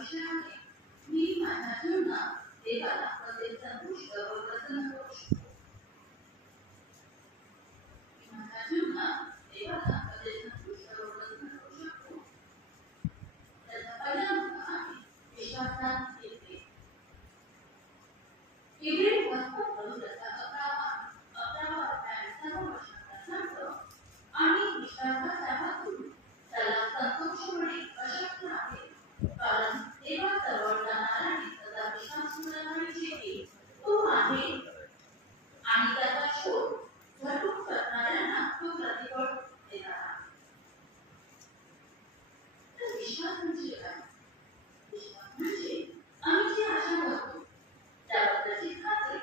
विषय आहे मी माझ्या जीवनात देवाला कसे संतुष्ट व प्रसन्न करू शकतो. माझ्या जीवनात देवाला कसे संतुष्ट व प्रसन्न करू शकतो. त्याचा पहिला मुद्दा आहे विश्वासात येते. इब्रिय वचनात त्याचा 11वा अध्याय 6 वचनात सांगतो आणि विश्वासाच्या हातून त्याला संतोष होणे अशक्य आहे, कारण देवाजवळ जाणारा त्याचा विश्वास मिळवण्याची की तो आहे आणि त्याचा शोध झटून करणाऱ्यांना तो प्रतिफळ देणार आहे. तर विश्वास म्हणजे काय? विश्वास म्हणजे आम्ही जी आशा करतो त्याबद्दलची खात्री,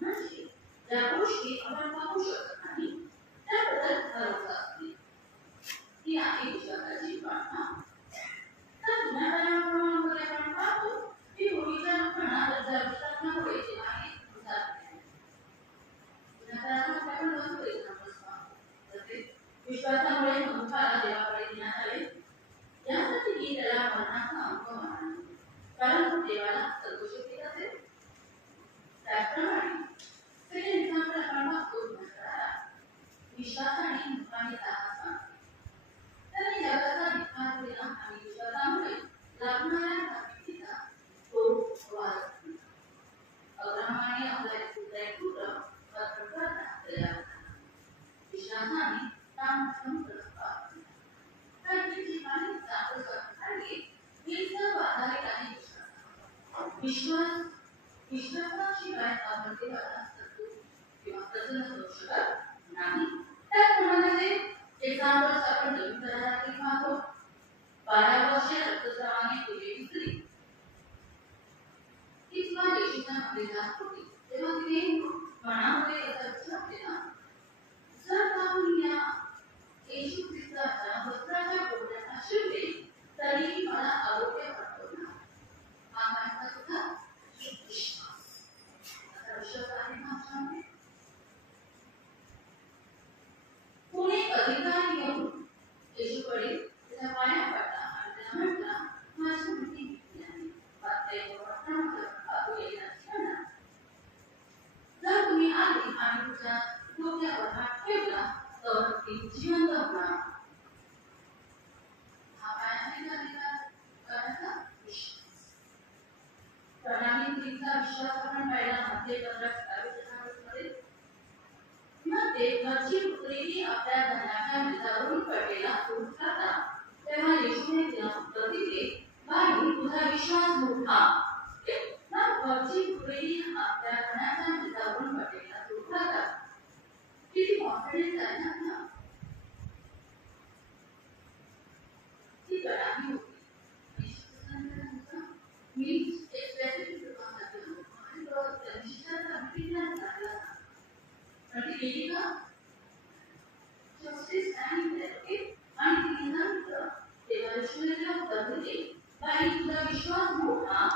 म्हणजे ज्या गोष्टी आपण पाहू शकत नाही त्याबद्दल भरोसा असणे, ही आहे विश्वासाची प्रार्थना. तर जुन्या काळामध्ये आपण पाहतो की पूर्वीच्या लोकांना विश्वासामुळे जे आहे जुन्या काळामध्ये आपण बघतोय विश्वासामुळे मनुष्याला देवाकडे नेण्यात आले, यासाठी की त्याला मरणाचा अनुभव आला, कारण तो देवाला संतोष केला असेल. त्याचप्रमाणे सेकंड एक्झाम्पल आपण बघतो विश्वासाने मुखाने दाखवा. तर जगाचा विकास केला आणि विश्वासामुळे लाभणाऱ्या प्राप्तीचा तो वाद अब्राहमाने आपल्या पुत्र विश्वासाने काम संपलं. तर जी ठिकाणी चालू करणारे हे सर्व आधारित आहे विश्वास. विश्वासाशिवाय आपण देवाला संतुष्ट किंवा प्रसन्न करू शकत नाही. त्याचप्रमाणे एक्झाम्पल्स आपण नवीन करारातील पाहतो. 12 वर्षे रक्तस्रावाने गेलेली स्त्री ती जेव्हा येशूच्या मंदिरात होती तेव्हा तिने मनामध्ये असा विचार केला, जर का मी या येशू ख्रिस्ताच्या वस्त्राच्या गोंड्याला शिवले तरीही मला आरोग्य प्राप्त होणार. हा माझा सुद्धा विश्वास. असा विश्वास आहे माझ्यामध्ये. कोणी अधिकारी येऊन येशूकडे त्याच्या पाया पडला आणि त्याला म्हटला, माझी मुलगी घेतली आहे, जर तुम्ही आले आणि तुझ्या डोक्यावर हात ठेवला तर ती जिवंत होणार. हा पायाने करण्याचा विश्वास. प्रणाली तिचा विश्वास आपण पाहिला मध्ये 15-27 मध्ये घरची पुत्रीही आपल्या धनाच्या मिठावरून पडलेला दूध खाता, तेव्हा येशूने तिला उत्तर दिले, बाई तुझा विश्वास मोठा. ना घरची पुत्रीही आपल्या धनाच्या मिठावरून पडलेला दूध खाता. किती कॉन्फिडन्स आहे ना. ती प्रणाली होती. मी एक स्पेसिफिक दुकानात गेलो आणि तो विशिष्ट कंपनीला लागला. आणि गेली का जस्टिस आणि ते आणि तिने सांगितलं तेव्हा येशूने उत्तर दिले, बाई तुझा विश्वास मोठा,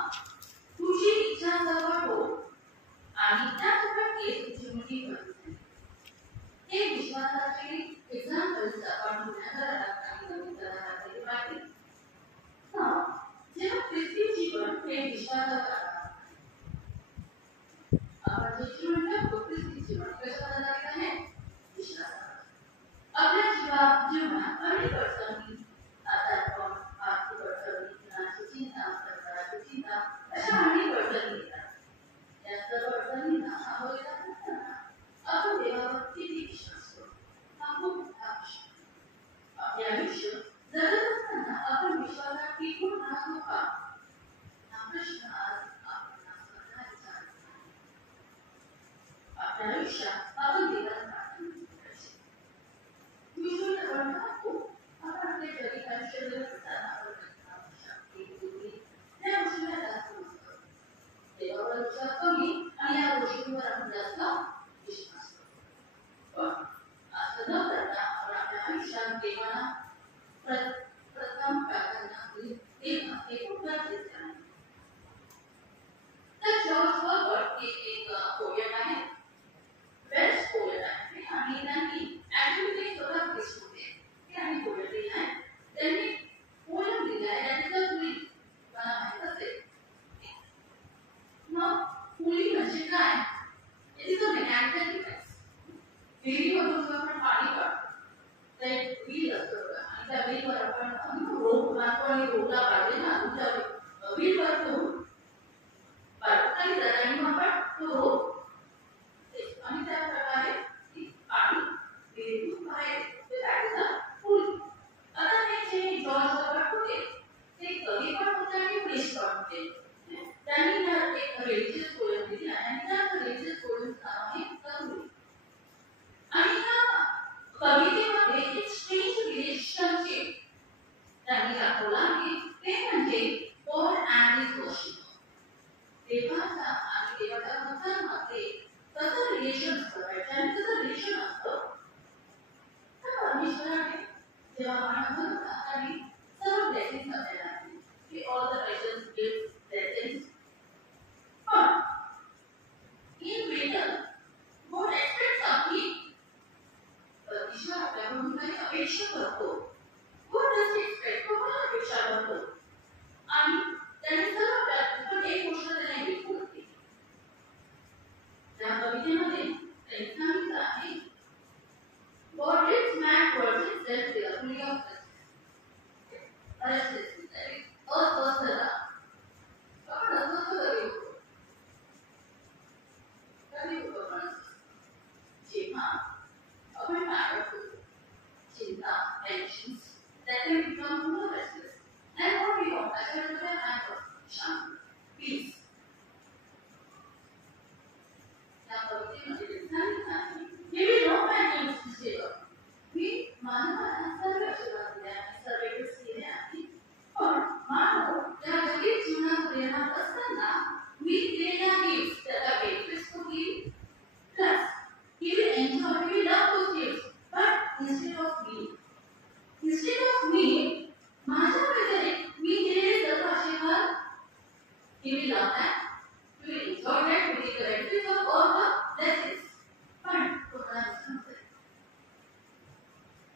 तुझी इच्छा जवळ हो आणि त्याप्रमाणे तुझी मुलगी बरी. हे विश्वासाचे एक्झाम्पल्स आपण जुन्या करारात आणि नवीन करारात पाहिले. जेव्हा ख्रिस्ती जीवन हे विश्वासावर आपण जे जीवन जगतो ख्रिस्ती जीवन कशावर आधारित आहे? विश्वासावर. आपल्या जीवनात अनेक अडचणी, आजारपण, आर्थिक अडचणी, कुणाची चिंता, सरकाराची चिंता, अशा अनेक अडचणी येतात. या सर्व अडचणींना सामोरे जात असताना आपण देवावर किती विश्वास करतो हा खूप मोठा विषय. आपले आयुष्य जगत असताना आपण विश्वासात टिकून राहतो का? हा प्रश्न आज आपल्याला स्वतःला विचारायचा आहे. आपल्या आयुष्यात आपण देवाला प्रार्थना करायची. विश्वास आपण पाहतो आपण आपले जरी आयुष्य जगत असताना आपण त्या गोष्टीला जास्त नसतो. देवावर विश्वास कमी आणि या गोष्टींवर आपण जास्त विश्वास करतो. पण असं न करता आपण आपल्या आयुष्यात देवाला प्रथम प्राधान्य देणं हे खूप गरजेचं आहे. तर जॉर्ज हर्बर्ट हे एक पोएट आहे, बेस्ट पोएट आहे आणि त्यांनी ऍक्च्युअली स्वतः ख्रिस्त होते. ते आणि पोएट लिहिलं आहे. त्यांनी पोएम लिहिलं आहे. त्याचं तुम्ही मला माहित लाईक व्हील असतं बघा आणि त्या व्हीलवर आपण रोप मारतो आणि रोपला काढले ना तुमच्या व्हीलवर ठेवून खाली जात आणि मग आपण तो रोप आणि त्या प्रकारे पाणी विहिरीतून बाहेर येते दॅट इज अ पूल. आता हे जे जॉर्ज हर्बर्ट होते ते कवी पण होते आणि प्रिस्ट पण होते. त्यांनी एक रिलिजियस पोएम दिली आणि त्या रिलिजियस पोएमचं नाव आहे तरुणी. आणि त्या कवितेमध्ये एक स्ट्रेंज रिलेशनशिप त्यांनी दाखवला की ते म्हणजे गॉड अँड हिज वर्शिप. देवाचा आणि देवाच्या भक्तांमध्ये कसं रिलेशन असतं आणि कसं रिलेशन असतं तर परमेश्वराने जेव्हा मानव बनवला आणि सर्व ब्लेसिंग्स आपल्याला दिली की all the Christians give blessings पण इन रिटर्न गॉड एक्सपेक्ट्स आपली परमेश्वर आपल्याकडून काही अपेक्षा करतो. गॉड डज एक्सपेक्ट तो काय अपेक्षा करतो आणि त्याने सर्व पण एक गोष्ट त्याने बिलकुल केली. त्या कवितेमध्ये त्यांनी सांगितलं आहे God gives man towards himself fearfully of अस्वस्थता आपण अस्वस्थ कधी होतो पण जेव्हा आपण टाळत होतो चिंता tensions that can become more restless and what we want अशा वेळेला काय होतं शांती पीस. त्या कवितेमध्ये सांगितलं आहे हे मी नो मॅनेज सेवा मी मानवाला सर्व आशीर्वाद दिले आणि सर्व गिफ्ट्स दिले आहेत पण मानव त्या जगीत जीवनामध्ये राहत असताना मी दिलेल्या गिफ्ट्स त्याला benefits to give plus he will enjoy, he will love those gifts but instead of me माझ्या व्यतिरिक्त मी दिलेले सर्व आशीर्वाद he will love that, he will enjoy that, he will take the benefits of all the blessings पण तो सांगतोय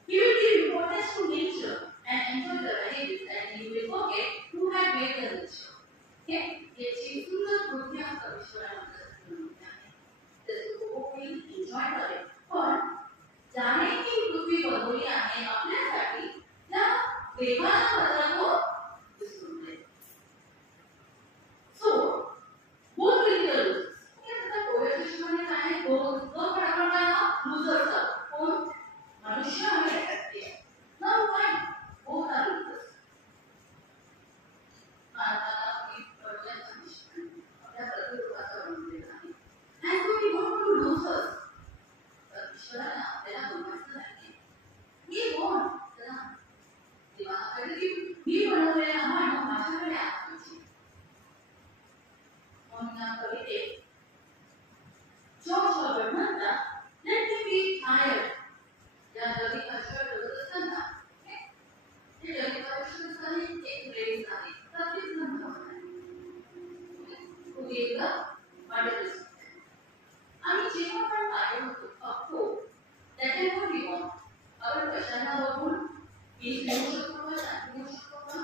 he will give importance to nature and enjoy the benefits and he will forget who had made the nature. Okay? याची सुंदर कृती परमेश्वराने त्याचे उपभोग enjoy करेल पण ज्याने ही पृथ्वी बनवली आहे आपल्यासाठी त्या देवाला मात्र तो विसरून जाईल. So both will be losers. आता पोएट्री मध्ये काय आहे दोन पण आपण काय लूजर्स आहोत. कोण मनुष्य आणि व्यक्ती. नाउ व्हाय बोथ आर लूजर्स. मानवाला एक प्रॉब्लेम आपल्या प्रतिरूपाचा बनलेला आहे. And so we want to lose us. परमेश्वराला आपल्याला बनवायचं आहे. मी कोण चला देवाकडे मी बनवलेला मानव माझ्याकडे आणायची. म्हणून कवितेत जॉर्ज हर्बर्ट म्हणतात लेट मी बी टायर्ड. या जगी आयुष्यात जगत असताना हे जगी आयुष्यात असताना एक रेस आहे. प्रत्येक जण धावत आहे. तू गेलं वाढत असतो आणि जेव्हा आपण टायर होतो अप्पो त्याच्यावर विमान आपण कशाला बघून पीस घेऊ शकतो का शांती घेऊ शकतो का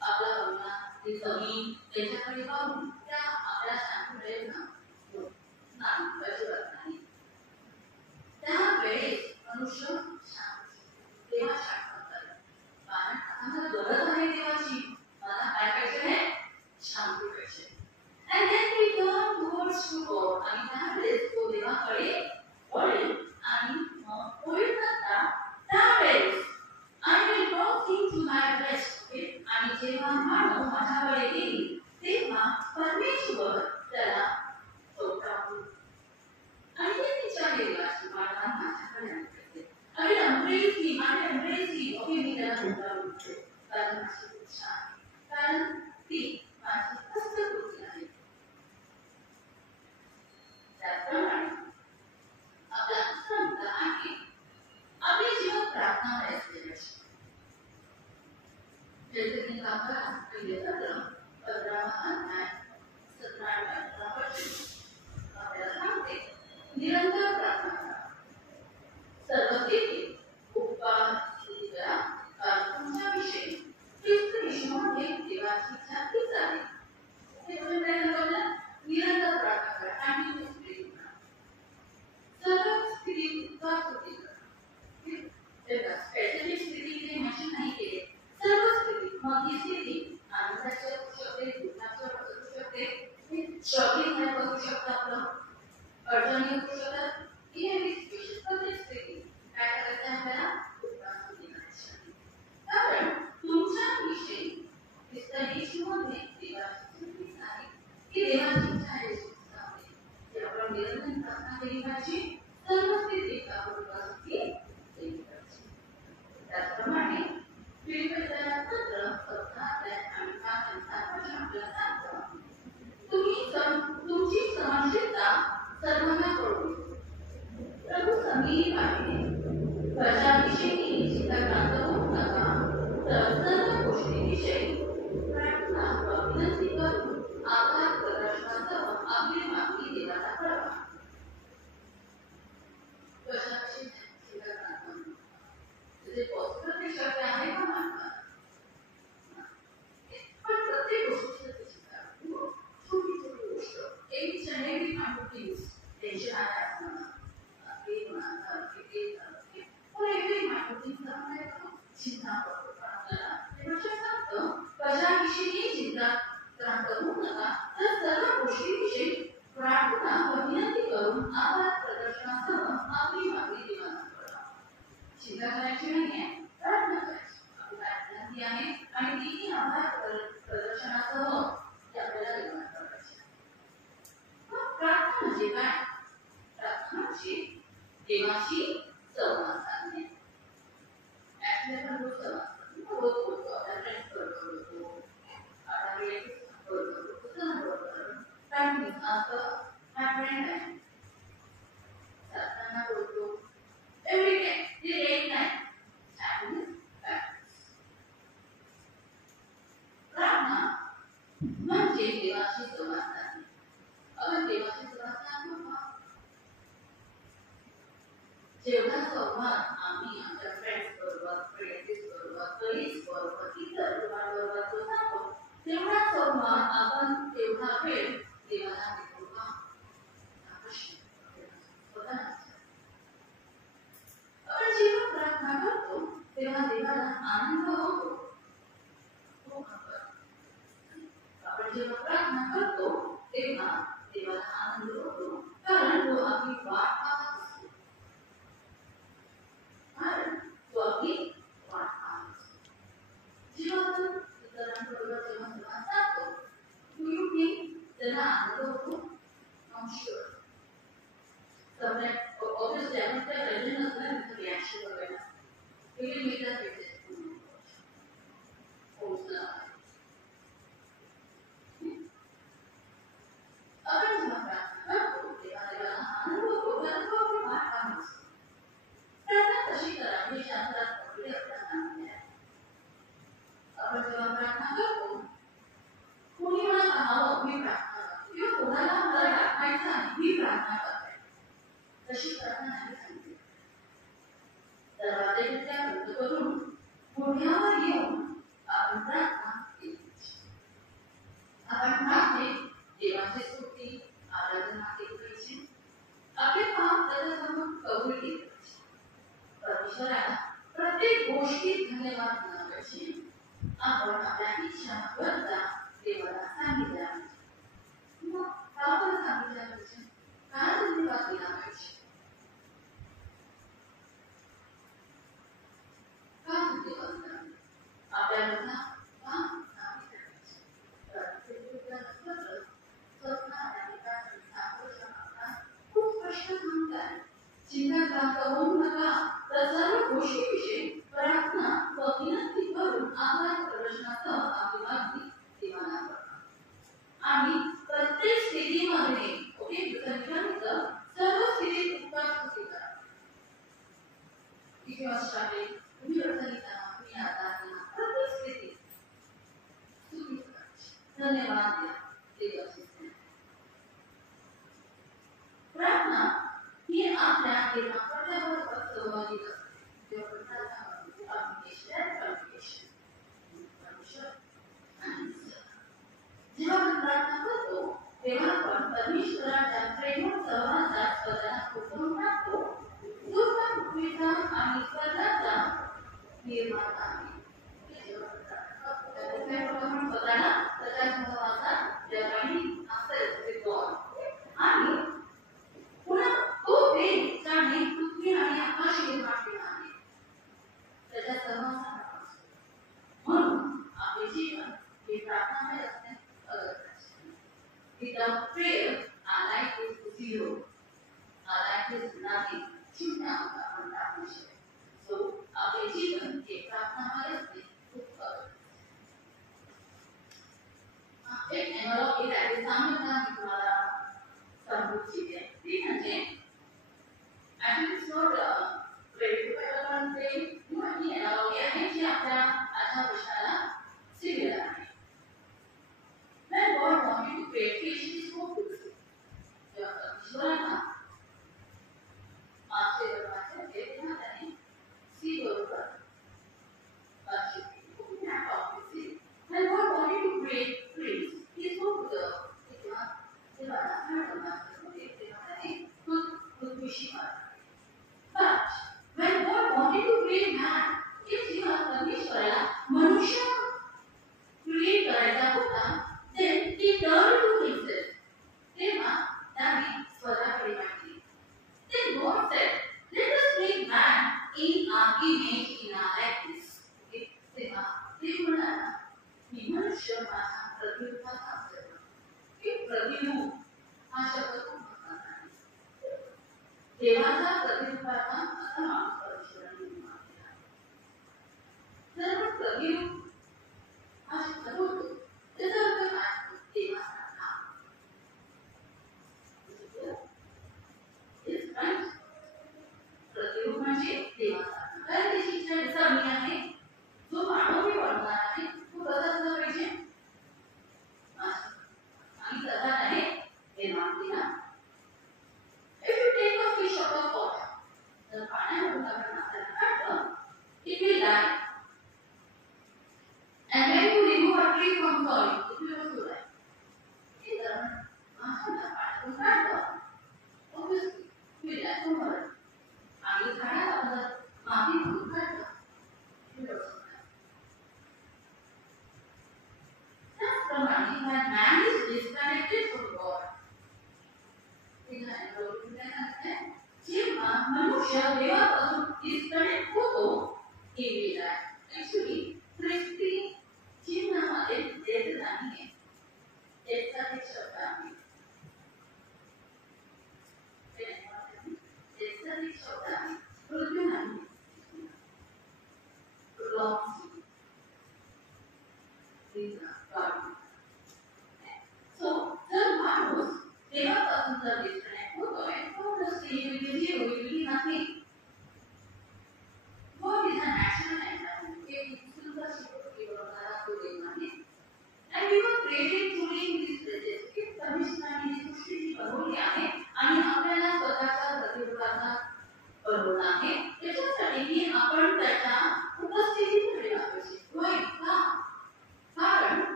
आपला बंगला ते जमीन त्याच्याकडे पाहून त्या आपल्या शांती मिळेल ना नाही अजिबात नाही. त्यावेळेस मनुष्य शांत तेव्हा शांत होतात कारण आम्हाला गरज आहे देवाची. मला काय पाहिजे आहे शांती पाहिजे. And then we turn towards to God आणि त्यावेळेस तो देवाकडे वळेल आणि मग होईल त्यावेळेस I will draw him to my breast. आणि जेव्हा मानव माझ्याकडे येईल तेव्हा परमेश्वर त्याला चौकावून आणि ते तिच्या देवाची मानवाला माझ्याकडे आणते. I will embrace him, I will embrace him. Okay मी त्याला चौकावून कारण माझी इच्छा आहे कारण ती माझी हस्तकृती आहे. त्याचप्रमाणे आपला संत आहे आपले जीवन प्रार्थनामध्ये असलेले असते. जैसे की आपला पहिले सत्र 15 अध्याय 17 वचन आपल्याला सांगते निरंतर प्रार्थना करा. सर्व तेथे उपकार स्तुती करा कारण तुमच्याविषयी ख्रिस्त येशूमध्ये देवाची इच्छा तीच आहे. हे वचन काय सांगितलं निरंतर प्रार्थना करा आणि सर्व स्थितीत उपकार स्तुती करा. चिंता करतो पण आपल्याला ते म्हणजे फक्त कशाविषयी चिंता करू नका तर सर्व गोष्टींविषयी प्रार्थना व विनंती करून आभार प्रदर्शनासह आपली मागणी देवाला करा. चिंता करायची नाहीये, प्रार्थना करायची. आपली प्रार्थना आहे आणि ती आभार प्रदर्शनासह आपल्याला देवाला करायची. मग प्रार्थना म्हणजे काय? प्रार्थना म्हणजे देवाशी संवाद साधणे. आपल्याला रोज संवाद साधतो, रोज बोलतो, आपल्या फ्रेंड्स बरोबर बोलतो, आपल्या रिलेटिव्स बरोबर बोलतो, कुणाबरोबर फ्रेंड असं हा फ्रेंड आहे साधताना बोलतो एव्हरी डे ती एक नाही ॲटलीस्ट प्रार्थना म्हणजे देवाशी संवाद साधणे. आपण देवाशी संवाद साधतो का? जेवढा संवाद आम्ही आमच्या फ्रेंड्स बरोबर, रिलेटिव्स बरोबर, कलीग्स बरोबर, इतर लोकांबरोबर जो साधतो तेवढा संवाद आपण तेवढा वेळ देवाला देतो का? आपण जेव्हा प्रार्थना करतो तेव्हा देवाला आनंद होतो. आपण जेव्हा प्रार्थना करतो तेव्हा देवाला आनंद होतो कारण तो आपली वाट पाहत असतो. कारण तो आपली वाट पाहत असतो. जेव्हा आपण इतरांबरोबर जेव्हा संवाद साधतो त्यांना आनंद होतो. sure. Sometimes, obviously, I would say that there is no reaction of it. We will make that visit. आपण जेव्हा प्रार्थना करतो तेव्हा देवाला आनंद होतो कारण तो आपली वाट पाहत असतो. प्रार्थना कशी करावी हे शास्त्रात पहिले आपल्याला सांगितले आहे. आपण जेव्हा प्रार्थना करतो कोणी मला पाहावं मी प्रार्थना करतो किंवा कोणाला मला दाखवायचं आहे मी प्रार्थना करते तशी प्रार्थना नाही सांगितली. दरवाजेच्या बंद करून पुढ्यावर येऊन आपण प्रार्थना केली. आपण मागे देवाची स्तुती आराधना केली पाहिजे. आपले पाप त्याच्यासमोर कबूल केले पाहिजे. परमेश्वराला प्रत्येक गोष्टीत धन्यवाद दिला पाहिजे. आपण आपल्या इच्छा गरजा देवाला सांगितल्या पाहिजे. मग आपण सांगितल्या पाहिजे काय धन्यवाद दिला पाहिजे. का धन्यवाद दिला आपल्याला चिंताक्रांत होऊ नका तर सर्व गोष्टीविषयी प्रार्थना व विनंती करून आभार प्रदर्शनासह आपली मागणी देवाला करा. आणि प्रत्येक स्थितीमध्ये सर्व स्थितीत उपस्थित करा. इथे असणारे तुम्ही अडचणींना तुम्ही आजारांना प्रत्येक स्थितीत स्तुती करायची. धन्यवाद द्या देवाची. प्रार्थना ही आपल्या देवाकडच्या सहभागी असते. जेव्हा आपण प्रार्थना करतो तेव्हा आपण परमेश्वराच्या प्रेमळ सहवासात स्वतःला खुपवून टाकतो. जो त्या पृथ्वीचा आणि स्वर्गाचा निर्माता आहे. स्वतःला त्याच्या सहवासात जगाने असते आणि पुन्हा तो प्रेम ज्याने पृथ्वी आणि आकाश निर्माण केला आहे त्याच्या सहवासात असतो. म्हणून आपले जीवन हे प्रार्थनामय असणे अगत्याचे आहे. Without prayer, our life is zero. Our life is nothing. शून्य आपण प्रार्थना शिवाय. So, आपले जीवन हे प्रार्थनामय असणे खूप अगत्याचे. एक एनालॉजी आहे सांगितलं मी तुम्हाला समजू इच्छिते. ती म्हणजे ॲटलीस्ट नॉट रेडी पण ते ही एनालॉजी आहे जी आपल्या आजच्या विषयाला सिमिलर आहे. When God wanted to create fish, He spoke to the sea. जेव्हा परमेश्वराला मासे बनवायचे होते तेव्हा त्याने सी बरोबर बातचीत केली. He had talked with sea. When God wanted to create trees, He spoke to the तेव्हा झाड बनवायचे होते तेव्हा त्याने पृथ्वीशी मारली. But when God wanted to create man, if He was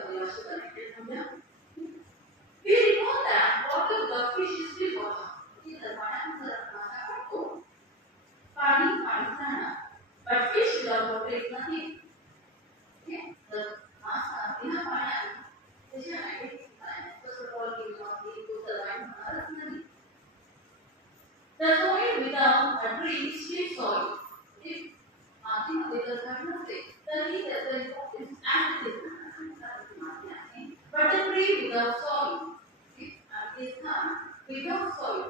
परिवाराशी कनेक्टेड होऊया. We know that water fish is still water. की जर पाण्यात जर मासा पडतो पाणी पाणीच राहणार. But fish without water is nothing. Okay? जर मासा बिना पाण्यात त्याची आयडेंटिटी काय first of all given on the to survive होणारच नाही. The soil without a tree is still soil. If मातीमध्ये जर झाड नसते तरी त्याचा importance as it is माती आहे. But the tree without soil, and is not without soil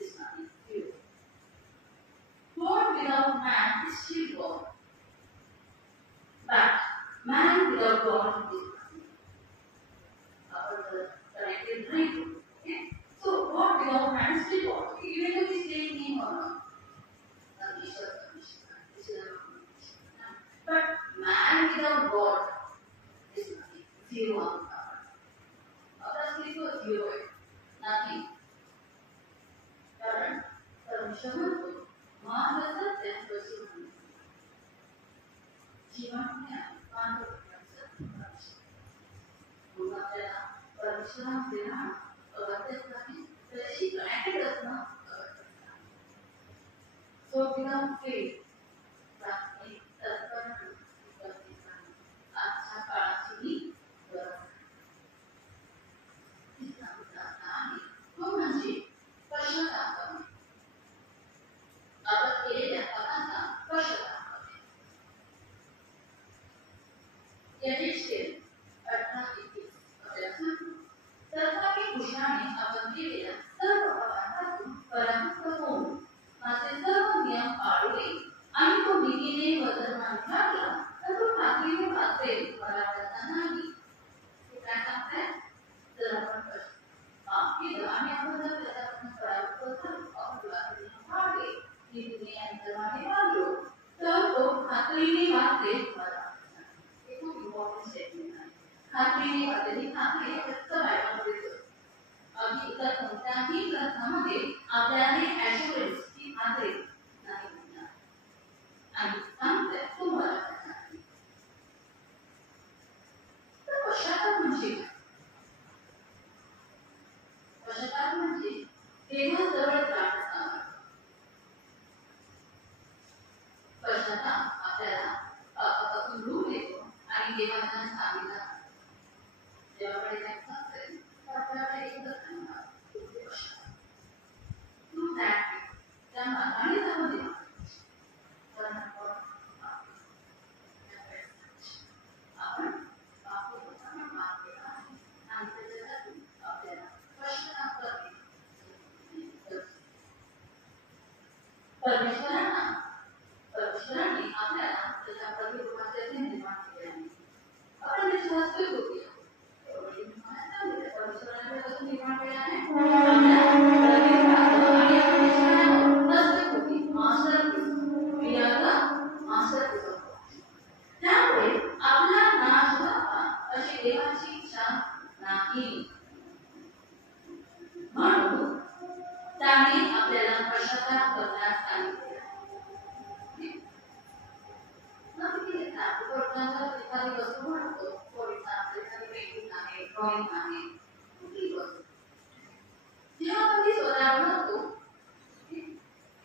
is nothing. Zero. God without man is still God. But man without God is nothing. Connected right? Okay? So God without man is still God. Even though we say name or not. But man without God is nothing. Zero. Obviously, so zero. Nothing. कारण परमेश्वर म्हणतो मान जसं त्याच तशी म्हणतो. जीवन मान मग आपल्याला परमेश्वरामध्ये राहणं अगत्यच नाही त्याशी कनेक्टेड असणं अगत्यच नाही. So without faith, प्रार्थनेत तत्पर आजच्या काळाची ही गरज आहे. तिसरा प्रार्थना आहे तो म्हणजे पश्चाताप करणे. आपण केलेल्या पापांचा पश्चाताप करणे. यहेजकेल 18:21 आपल्याला सांगतो. तथापि पुरुषाने आपण केलेल्या सर्व पापांपासून परामुक्त होऊन माझे सर्व नियम पाळले आणि तो भीतीने व धर्माने वागला तर तो खात्रीने वाचेल मला त्याचा नाही. ते काय सांगताय? जर आपण पाप केलं आणि आपण जर त्याच्यापासून परामुक्त झालो आपण तुला पाळले भीतीने आणि धर्माने वागलो तर तो खात्रीने वाचेल मला. हे खूप इम्पॉर्टंट स्टेटमेंट आहे. खात्रीने वाचेल ही खात्री फक्त बायबलमध्येच असते. अगदी इतर कोणत्याही ग्रंथामध्ये आपल्याला हे ॲश्युरन्स की खात्री नाही मिळणार. आणि सांगते तुम्हाला त्यासाठी तर पश्चाताप म्हणजे काय? पश्चाताप म्हणजे देवाजवळ जात असताना. पश्चाताप आपल्याला पापापासून दूर येतो आणि देवाच्या स्थानीला देवाकडे जायचं असेल तर आपल्याला एकच सांगणार पश्चाताप. तू त्या मार्गाने जाऊ दे. आपण पाप होताना पाप केला आहे आणि त्याच्यासाठी आपल्याला पश्चाताप करणे. परमेश्वराने आपल्याला त्याच्या प्रतिरूपाचे निर्माण केले आहे. आपण त्याची वास्तविक होती. परमेश्वराने कसं निर्माण केले आहे? त्यामुळे आपला नाश व्हावा अशी देवाची इच्छा नाही. म्हणून त्याने आपल्याला पश्चाताप करण्यास सांगितले. एखादी वस्तू म्हणतो एखादी पेंटिंग आहे ड्रॉइंग आहे कुठली वस्तू जेव्हा आपण ती स्वतः बनवतो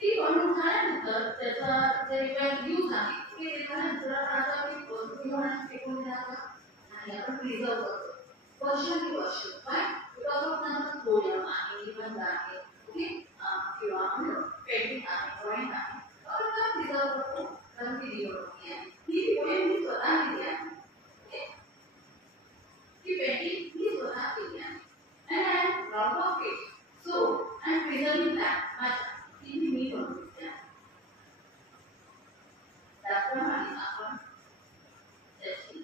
ती बनवून झाल्यानंतर त्याचा जे काही यूज आहे ते त्याच्यानंतर आता ती वस्तू घेऊन फेकून द्यावा आणि आपण प्रिझर्व करतो वर्षानुवर्ष काय नंतर पोयम आहे निबंध आहे किंवा पेंटिंग आहे ड्रॉइंग आहे आपण का प्रिझर्व करतो कारण ती निवडणी आहे. ही पोयम मी स्वतः लिहिली आहे. ही पेंटिंग मी स्वतः केली आहे. And I am proud of it. So I am preserving that माझ्या ती मी बनवली आहे. त्याप्रमाणे आपण त्याची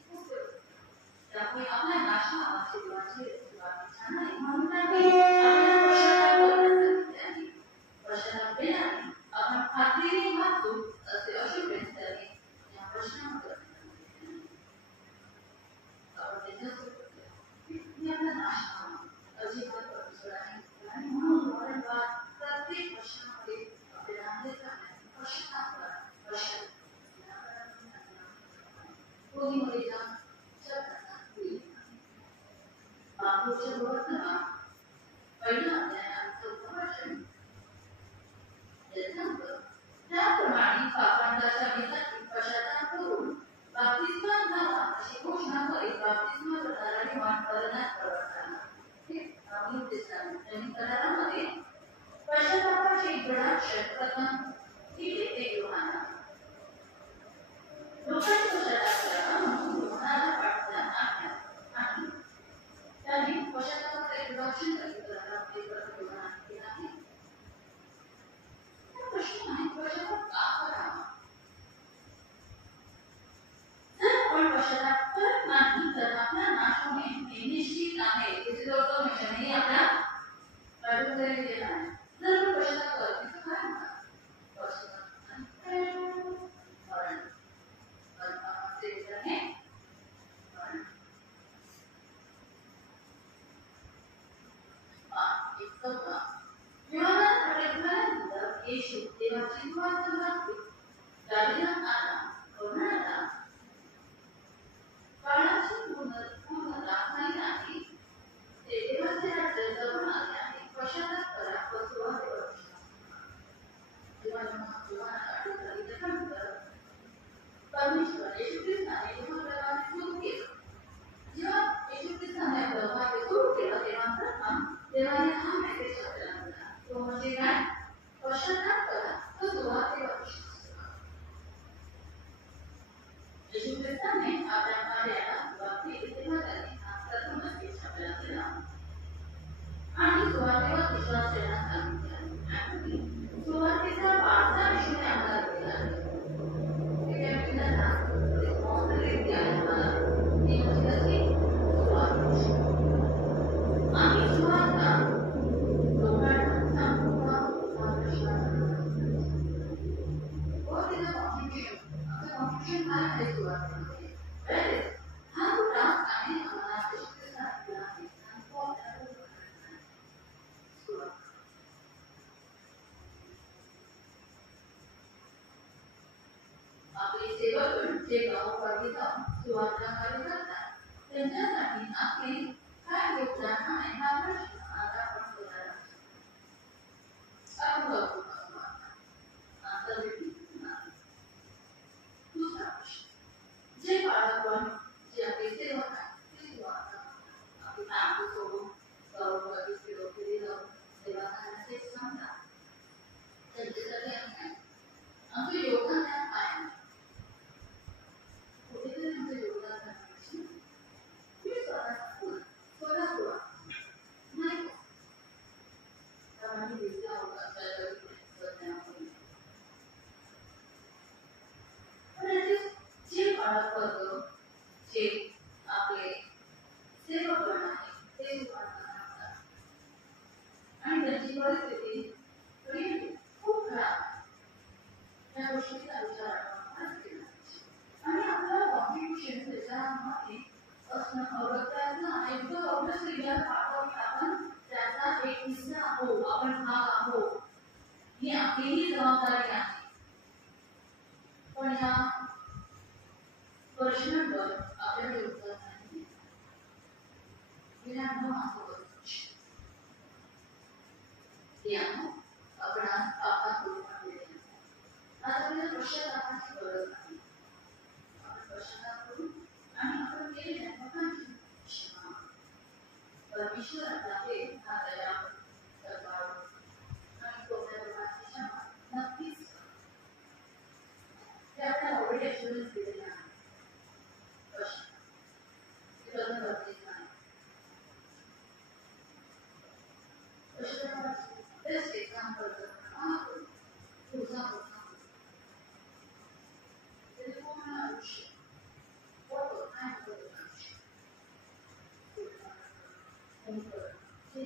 त्यामुळे आपल्या नाशनाची देवाची इच्छा नाही म्हणून आपल्याला पश्चाताप केल्याने आपण खात्रीने वाचू असे अशुभेच त्याने या प्रश्नामध्ये आपला नाश अजिबात परमेश्वराने आणि म्हणून वारंवार प्रत्येक प्रश्नामध्ये आपल्याला पश्चाताप करा. कोणी मध्ये जा पुढच्या प्रवर्तना पहिलं अध्यायाचं उपभाषण यथांत त्याप्रमाणे पापांच्या विजाती पश्चाताप करून बाप्तिस्मा झाला अशी घोषणा करीत बाप्तिस्मा करणाऱ्याने वाटणाऱ्यांना प्रवर्तना हे नवीन टेस्टामेंट नवीन करारामध्ये पश्चातापाचे इंट्रोडक्शन प्रथम दिले ते योहाना लोकांनी पश्चाताप करावा म्हणून योहानाला पाठवण्यात आले आणि त्यांनी पश्चातापाचे इंट्रोडक्शन करारामध्ये प्रथम योहानाने केले आहे. प्रश्न आहे पश्चाताप का करावा. जर आपण पश्चाताप करत नाही तर आपला नाश होणे हे निश्चित आहे. इथे ऑटोमेशन हे आपल्या बाजूला दिलेलं आहे. जर आपण पश्चाताप करत नाही तर काय होणार. पश्चाताप मरण पापाचे वेतन हे मरण. येशू देवाची सुवार्ता गालिलात आला. कोणाला काळाची पूर्णता झाली नाही. ते देवाचे राज्य जवळ आले आहे. पश्चाताप करा व सुवार्तेवर विश्वास ठेवा. जेव्हा आठवल्यानंतर परमेश्वर येशू ख्रिस्ताने जेव्हा प्रवास सुरू केला, जेव्हा येशू ख्रिस्ताने प्रवास सुरू केला तेव्हा प्रथम देवाने हा मेसेज आपल्याला दिला. तो म्हणजे काय. पश्चाताप करा व सुवार्तेवर विश्वास ठेवा. येशू ख्रिस्ताने आपल्या कार्याला सुरुवात केली तेव्हा त्यांनी हा प्रथम मेसेज आपल्याला दिला आणि सुवार्तेवर विश्वास ठेवण्यास सांगितले. आणि सुवार्तेचा वारसा विषय आम्हाला दिला आहे. ते काय म्हणतात रिस्पॉन्सिबिलिटी आहे आम्हाला. ती म्हणजे कशी सुवार्ता. आम्ही सुवार्ता लोकांना सांगू का कॉन्फ्युजन काय आहे सुवार्तेमध्ये. हा जो टास्क आहे आम्हाला शिकवण्यात आला आहे. आपले सेवकगण जे गावोगावी जाऊन सुवार्ता कार्य करतात त्यांच्यासाठी आपले काय योगदान आहे हा प्रश्न आता आपण सोडवणार आहोत. आपण बघू दुसरा प्रश्न. जे बाळगण जे आपले सेवक आहेत ते सुवार्ता आपली कामं सोडून गावोगावी फिरवली जाऊन सेवा करण्याचे सांगतात. त्यांच्यासाठी आमचे योगदान त्यात काय आहे. कुठेतरी आमचे योगदान करण्याची मी स्वतः नाही त्यामुळे दिसला होता जे बाळगण जे आपले सेवकगण आहे ते सुवार्ता करतात आणि त्यांची परिस्थिती खूप खराब या गोष्टीचा विचार आपण केला आणि आपलं कॉन्ट्रिब्युशन त्याच्यामध्ये असणं अगत्याचं आहे. तो ऑब्व्हियसली आपण त्याचा एक हिस्सा आहोत. आपण भाग आहोत. ही आपलीही जबाबदारी आहे. पण या प्रश्नांवर आपल्याकडे उत्तर नाही. आपण आज पापात बुडून पडलेले आहोत. आज आपल्याला पश्चातापाची गरज नाही. आपण पश्चाताप करू आणि आपण केलेल्या पापांची क्षमा परमेश्वर आपल्याकडे हा दयाळू कृपाळू आणि कोपऱ्याप्रमाणे क्षमा नक्कीच ते आपल्याला ऑलरेडी ॲश्युरन्स दिलेले आहे. पश्चाताप हे करणं गरजेचं आहे. पश्चातापाची बेस्ट एक्झाम्पल जर तुझा पूर्ण आयुष्य होतं काय होतं आयुष्य जे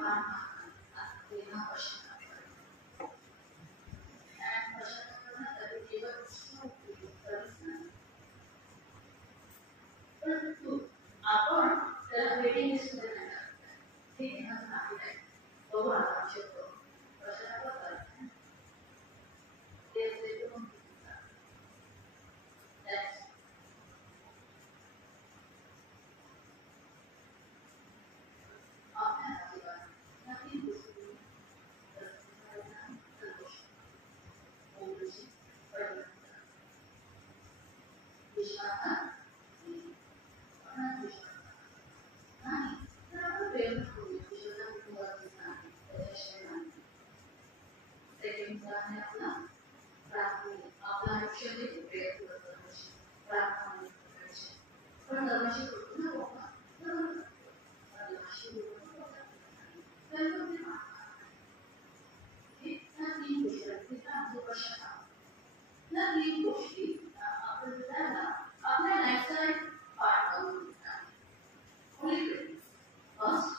मान तेव्हा पश्चाताप करा. आणि पश्चाताप करण्यासाठी केवळ कधीच नाही, परंतु आपण त्याला वेटिंग लिस्टमध्ये नाही टाकलं. हे घेणं चांगलं आहे. बघू आपण शकतो पश्चाताप करायचा ते करून आपल्या जीवनात नक्की गोष्टी संतोष ओळखीची परिवर्तन विश्वासात नाही तर आपण प्रेम करू विश्वासात कुटुंबाचे नाही त्याच्याशिवाय नाही. सेकंड आहे आपला प्रार्थना. आपलं आयुष्य हे प्रयत्न करण्याची प्रार्थना करायची. पण दरवर्षी करतो ना बाबा दरवर्षी तीन गोष्टी आपण त्याला आपल्या लाईफचा एक पार्ट बनवून घेतात. फर्स्ट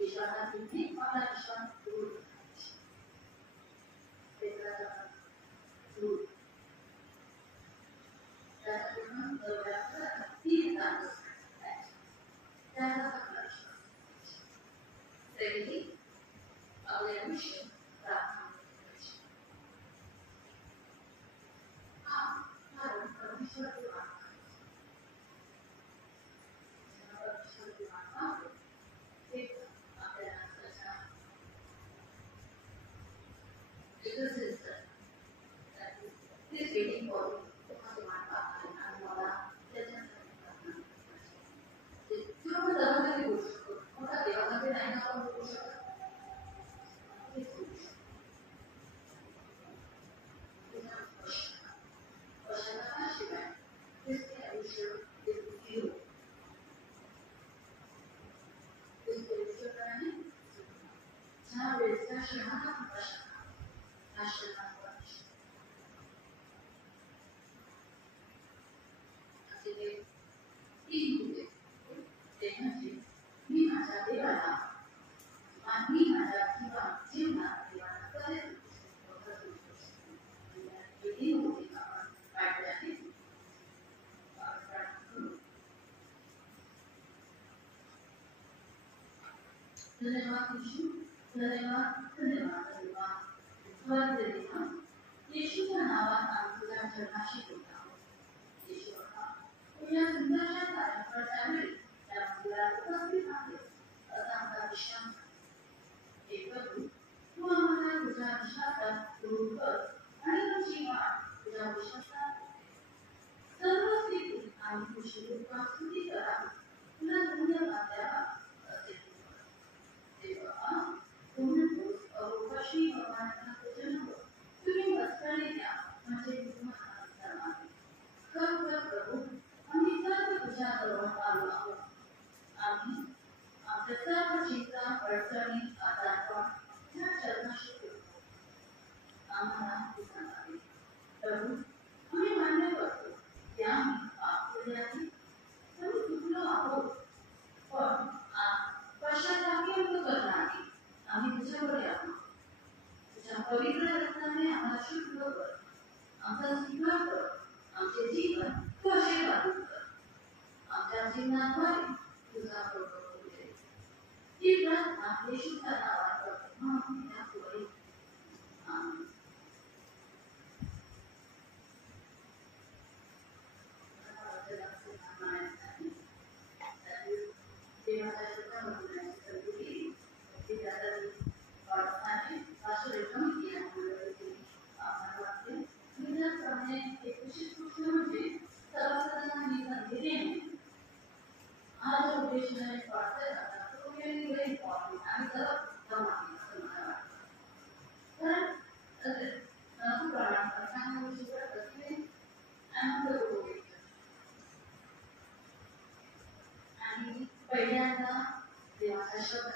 विश्वासात आपला विश्वास दूर This is this waiting for you to and मला त्याच्यासाठी दरमध्ये बोलू शकतो. मोठा देवामध्ये नाही आपण बोलू शकत. पश्चातापाशिवाय ख्रिस्ती आयुष्य ज्या वेळेचा क्षणाला पश्चाताप आश्रमात तीन होते ते म्हणजे मी माझ्या देवाला आणि माझ्या जीवनात देवाला कधीच तीन होते आपण काढले आहेत. धन्यवाद येशू, धन्यवाद धन्यवाद धन्यवाद स्वर्ग देवा. येशूच्या नावात आम्ही तुझ्या जन्माशी बोलत आहोत. येशू तुझ्या सुंदरशा कार्यावर त्यावेळी त्या मंदिरात उपस्थित आहे असा आमचा विश्वास आहे. हे प्रभू तू आम्हाला तुझ्या विश्वासात दूर कर आणि तुझी वाट तुझ्या विश्वासात सर्व स्थितीत आम्ही तुझी स्तुती करावी, तुला धन्यवाद द्यावा असे देवा. पूर्ण अवकाशी भगवानाचा जन्म तुम्ही बसलेले द्या म्हणजे तुम्हाला खरोखर प्रभू आम्ही सर्व तुझ्याजवळ आलो आहोत. आम्ही आमच्या सर्व चिंता अडचणी आजारपण या चरणाशी ठेवतो. आम्हाला तू सांगावे प्रभू. आम्ही मान्य करतो की आम्ही पाप केले आहे, आम्ही चुकलो आहोत, पण पश्चाताप करणारे आम्ही तुझ्याकडे आहोत. तुझ्या पवित्र रक्ताने आम्हाला शुद्ध कर, आमचा स्वीकार कर, आमचे जीवन तू आशीर्वादित कर. आमच्या जीवनाद्वारे तुझा प्रभाव होऊ दे. ही प्रार्थना येशूच्या नावात करतो म्हणून यापुढे आमेन. देवाच्या कृपेने संतुलित विद्यार्थी प्रार्थनाने आशीर्वाद केला. आम्हाला वाटते विद्यार्थ्यांनी एक विशेष गोष्ट म्हणजे सर्वसाधारण संधी देणे. हा जो उद्देश आहे प्रार्थना तो व्हेरी व्हेरी इम्पॉर्टंट आणि सर्वात उत्तम आहे असं मला वाटतं. कारण प्रार्थना गोष्टीकडे प्रतिदिन आनंद होतो आणि पहिल्यांदा देवाचा शब्द